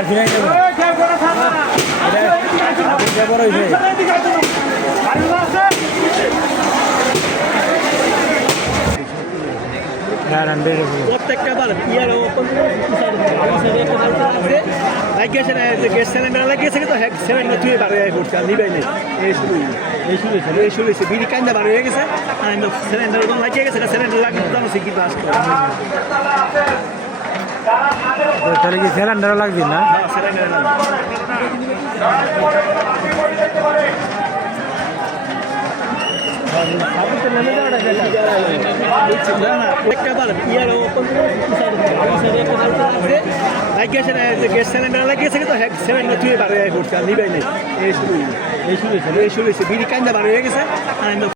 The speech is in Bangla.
আর ফিরে যাবো এটা বড় হয়েছে প্রত্যেকটা বার ইয়ার লাগিয়েছে না গ্যাস সিলিন্ডার লাগিয়েছে কিন্তু সিলিন্ডার তুই বার হয়ে পড়ছে আর নিবাই নেই এই শুরু হয়েছে বিড়ি কান্দা বার হয়ে গেছে আর সিলিন্ডার লাগিয়ে গেছে সিলিন্ডার লাগিয়ে জানো সে কিন্তু আসতো তাহলে কি সিলিন্ডার লাগবে না সিলিন্ডার লাগিয়েছে না গ্যাস সিলিন্ডার লাগিয়েছে কিন্তু সিলিন্ডার তুই বার হয়ে পড়ছে আর নিবাই নেই এই শুরু হয়েছে বিড়ি কান্দা বার হয়ে গেছে আর